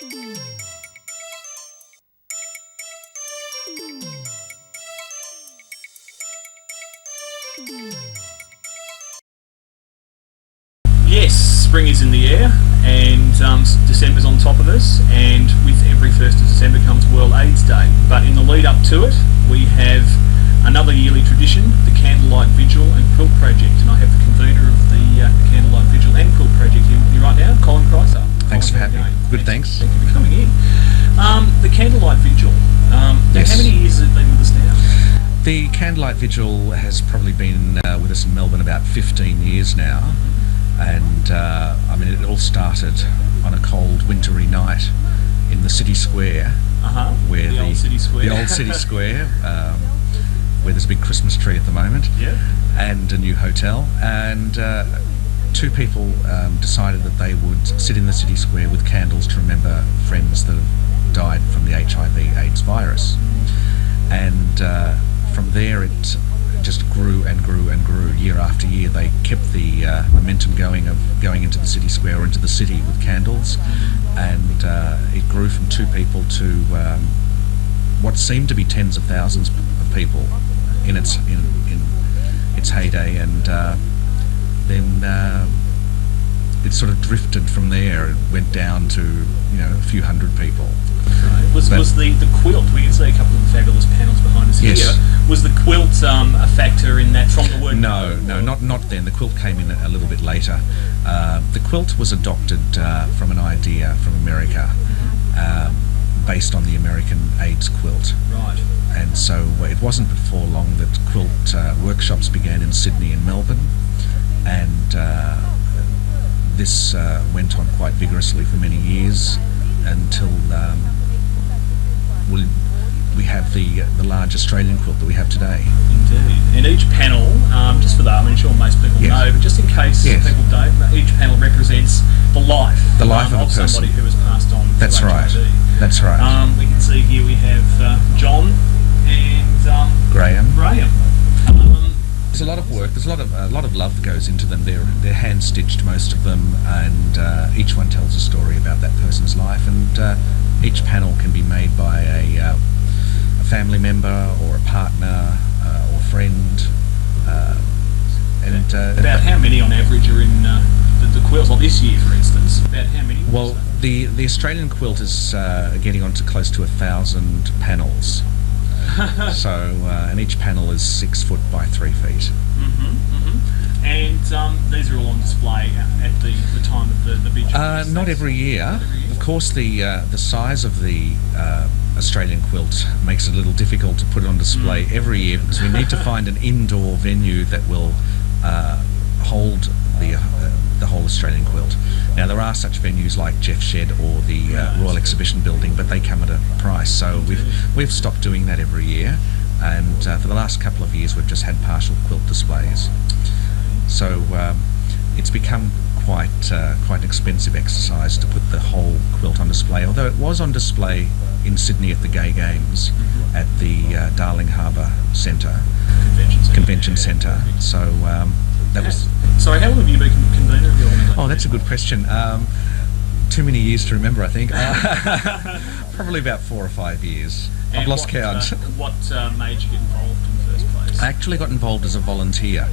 Yes, spring is in the air and December's on top of us, and with every 1st of December comes World AIDS Day. But in the lead up to it, we have another yearly tradition, the Candlelight Vigil and Quilt Project, and I have the convener of the Candlelight Vigil and Quilt Project here right now, Colin Krycer. Thanks for having me. Good, thanks. Thank you for coming in. The Candlelight Vigil, yes. How many years has it been with us now? The Candlelight Vigil has probably been with us in Melbourne about 15 years now. And I mean, it all started on a cold, wintry night in the city square, where the old city square, where there's a big Christmas tree at the moment, yeah, and a new hotel. And two people decided that they would sit in the city square with candles to remember friends that have died from the HIV/AIDS virus. And from there, it just grew and grew and grew year after year. They kept the momentum going of going into the city square or into the city with candles, and it grew from two people to what seemed to be tens of thousands of people in its heyday, and then it sort of drifted from there. It went down to a few hundred people. Right. Was the quilt, we can see a couple of fabulous panels behind us yes. here, was the quilt a factor in that from the word? No, not then. The quilt came in a little bit later. The quilt was adopted from an idea from America, based on the American AIDS quilt. Right. And so it wasn't before long that quilt workshops began in Sydney and Melbourne, and this went on quite vigorously for many years until we have the large Australian quilt that we have today. Indeed. And each panel, just for that, I mean, sure most people yes. know, but just in case yes. people don't, each panel represents the life of a person. Somebody who has passed on. That's right. That's right. We can see here we have John and Graham. There's a lot of work. There's a lot of love that goes into them. They're hand stitched, most of them, and each one tells a story about that person's life. And each panel can be made by a family member or a partner or friend. About how many on average are in the quilts? Well, this year, for instance, about how many? Well, the Australian quilt is getting on to close to 1,000 panels. So, and each panel is 6 foot by 3 feet. And these are all on display at the time of the vigil? Not every year. Of course, the size of the Australian quilt makes it a little difficult to put it on display every year, because we need to find an indoor venue that will hold the whole Australian quilt. Now, there are such venues like Jeff Shed or the Royal Exhibition Building, but they come at a price. So we've stopped doing that every year, and for the last couple of years we've just had partial quilt displays. So it's become quite an expensive exercise to put the whole quilt on display. Although it was on display in Sydney at the Gay Games at the Darling Harbour Centre, Convention Centre. So that was. Sorry, how long have you been convener of the organisation? Oh, that's a good question. Too many years to remember, I think. Probably about 4 or 5 years. And I've lost count. What made you get involved in the first place? I actually got involved as a volunteer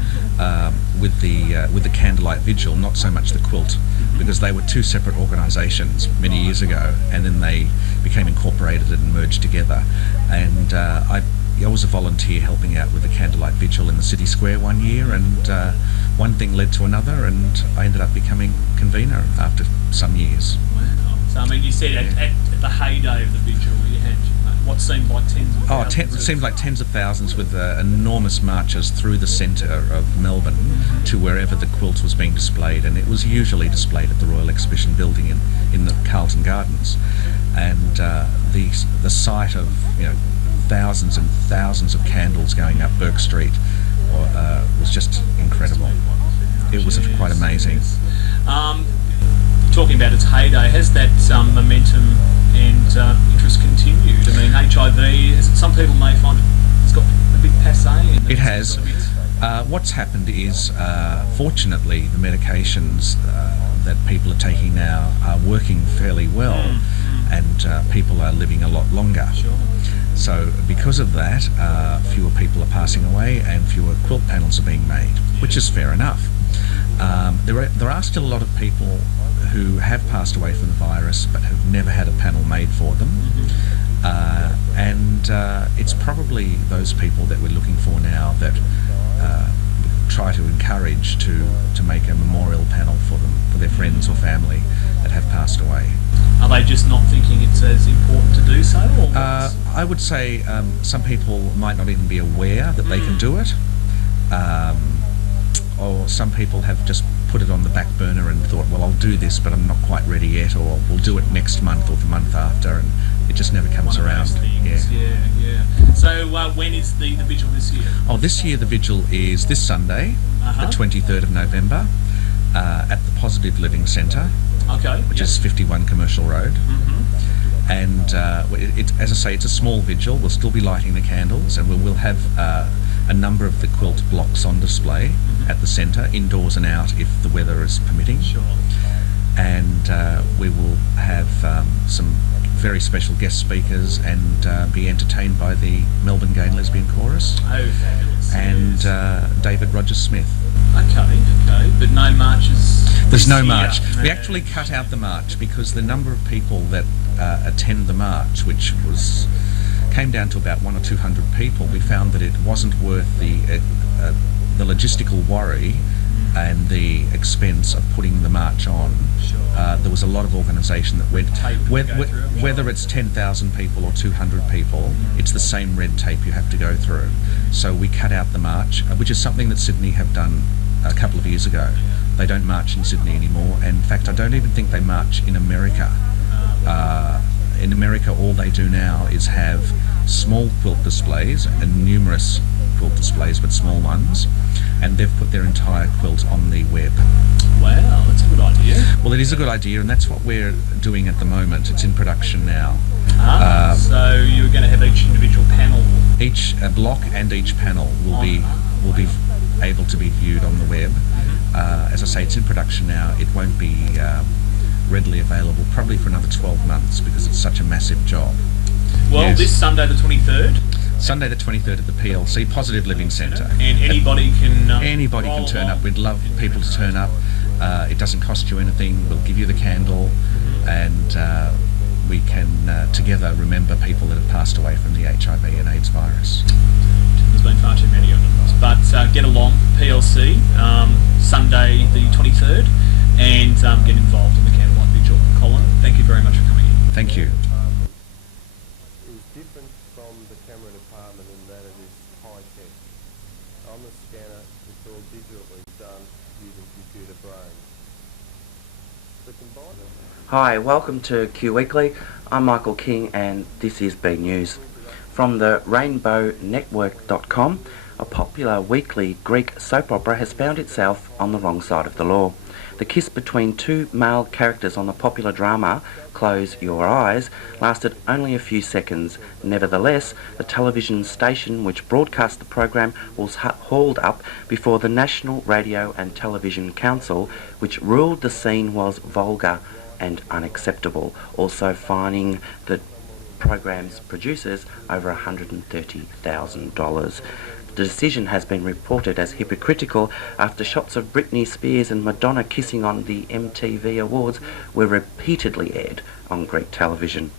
with the Candlelight Vigil, not so much the quilt, because they were two separate organisations many years ago, and then they became incorporated and merged together. And I was a volunteer helping out with the Candlelight Vigil in the city square one year, and one thing led to another, and I ended up becoming convener after some years. Wow. So, I mean, you said at the heyday of the vigil, you had what seemed like tens of thousands. It seemed like tens of thousands, with enormous marches through the centre of Melbourne to wherever the quilt was being displayed, and it was usually displayed at the Royal Exhibition Building in the Carlton Gardens. And the sight of thousands and thousands of candles going up Burke Street was just incredible. It was quite amazing. Talking about its heyday, has that momentum and interest continued? I mean, HIV, some people may find it's got a bit passé. It has. What's happened is, fortunately, the medications that people are taking now are working fairly well. and people are living a lot longer. Sure. So because of that, fewer people are passing away and fewer quilt panels are being made, which is fair enough. There are still a lot of people who have passed away from the virus but have never had a panel made for them. And it's probably those people that we're looking for now that we try to encourage to make a memorial panel for them, for their friends or family that have passed away. Are they just not thinking it's as important to do so? Or I would say some people might not even be aware that they can do it, or some people have just put it on the back burner and thought, well, I'll do this, but I'm not quite ready yet, or we'll do it next month or the month after, and it just never comes one of around. those things. Yeah. So when is the vigil this year? Oh, this year the vigil is this Sunday, the 23rd of November, at the Positive Living Centre, which is 51 Commercial Road. And as I say, it's a small vigil. We'll still be lighting the candles, and we'll have a number of the quilt blocks on display at the centre, indoors and out if the weather is permitting. Sure. And we will have some very special guest speakers and be entertained by the Melbourne Gay and Lesbian Chorus. Oh, fabulous. And David Rogers-Smith. Okay, but no marches. There's no this march. year. We actually cut out the march because the number of people that attend the march, which came down to about 100 or 200 people, we found that it wasn't worth the logistical worry and the expense of putting the march on. Sure. There was a lot of organisation that went, tape to go through. whether it's 10,000 people or 200 people, it's the same red tape you have to go through. So we cut out the march, which is something that Sydney have done a couple of years ago. They don't march in Sydney anymore, and in fact I don't even think they march in America. In America all they do now is have small quilt displays, and numerous quilt displays, but small ones, and they've put their entire quilt on the web. Wow, that's a good idea. Well, it is a good idea, and that's what we're doing at the moment. It's in production now. So you're going to have each individual panel. Each block and each panel will be able to be viewed on the web. As I say, it's in production now. It won't be readily available probably for another 12 months because it's such a massive job. Well, Yes. this Sunday the 23rd. Sunday the 23rd at the PLC, Positive Living Centre. And anybody can Anybody can turn up. We'd love people to turn up. It doesn't cost you anything. We'll give you the candle, and we can together remember people that have passed away from the HIV and AIDS virus. There's been far too many of them. But get along, PLC, Sunday the 23rd, and get involved in the Candlelight Vigil. Colin, thank you very much for coming in. Thank you. Is different from the camera department in that it is high-tech. On the scanner, it's all digitally done using computer brains. The combined... Hi, welcome to Q Weekly. I'm Michael King and this is B News. From the RainbowNetwork.com, a popular weekly Greek soap opera has found itself on the wrong side of the law. The kiss between two male characters on the popular drama Close Your Eyes lasted only a few seconds. Nevertheless, the television station which broadcast the program was hauled up before the National Radio and Television Council, which ruled the scene was vulgar and unacceptable, also fining the program's producers over $130,000. The decision has been reported as hypocritical after shots of Britney Spears and Madonna kissing on the MTV Awards were repeatedly aired on Greek television.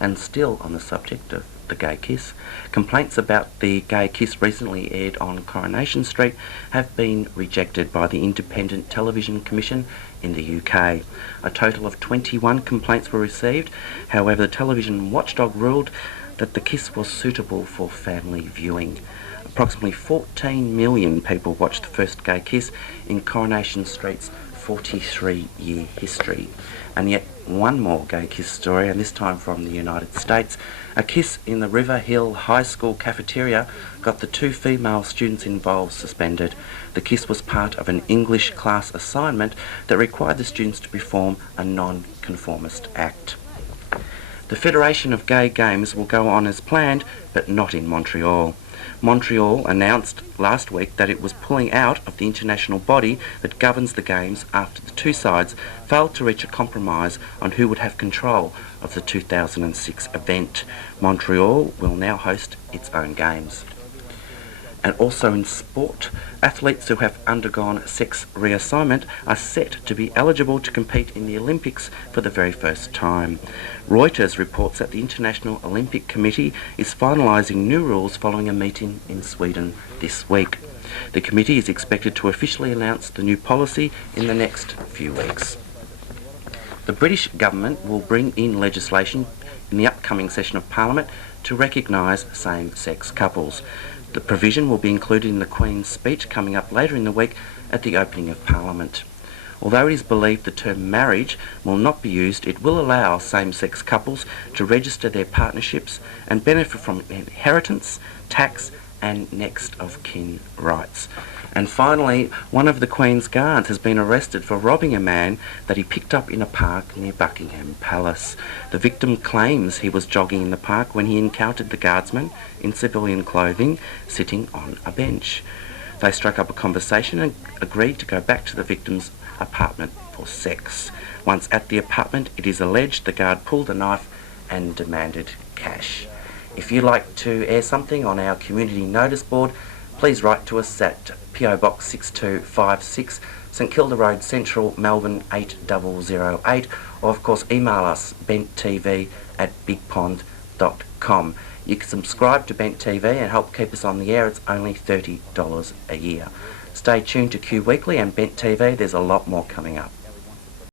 And still on the subject of the gay kiss, complaints about the gay kiss recently aired on Coronation Street have been rejected by the Independent Television Commission in the UK. A total of 21 complaints were received. However, the television watchdog ruled that the kiss was suitable for family viewing. Approximately 14 million people watched the first gay kiss in Coronation Street's 43-year history. And yet one more gay kiss story, and this time from the United States. A kiss in the River Hill High School cafeteria got the two female students involved suspended. The kiss was part of an English class assignment that required the students to perform a non-conformist act. The Federation of Gay Games will go on as planned, but not in Montreal. Montreal announced last week that it was pulling out of the international body that governs the Games after the two sides failed to reach a compromise on who would have control of the 2006 event. Montreal will now host its own Games. And also in sport, athletes who have undergone sex reassignment are set to be eligible to compete in the Olympics for the very first time. Reuters reports that the International Olympic Committee is finalising new rules following a meeting in Sweden this week. The committee is expected to officially announce the new policy in the next few weeks. The British government will bring in legislation in the upcoming session of Parliament to recognise same-sex couples. The provision will be included in the Queen's speech coming up later in the week at the opening of Parliament. Although it is believed the term marriage will not be used, it will allow same-sex couples to register their partnerships and benefit from inheritance, tax and next of kin rights. And finally, one of the Queen's Guards has been arrested for robbing a man that he picked up in a park near Buckingham Palace. The victim claims he was jogging in the park when he encountered the guardsman in civilian clothing sitting on a bench. They struck up a conversation and agreed to go back to the victim's apartment for sex. Once at the apartment, it is alleged the guard pulled a knife and demanded cash. If you'd like to air something on our community notice board, please write to us at PO Box 6256, St Kilda Road Central, Melbourne 8008, or of course email us benttv@bigpond.com. You can subscribe to Bent TV and help keep us on the air. It's only $30 a year. Stay tuned to Q Weekly and Bent TV, there's a lot more coming up.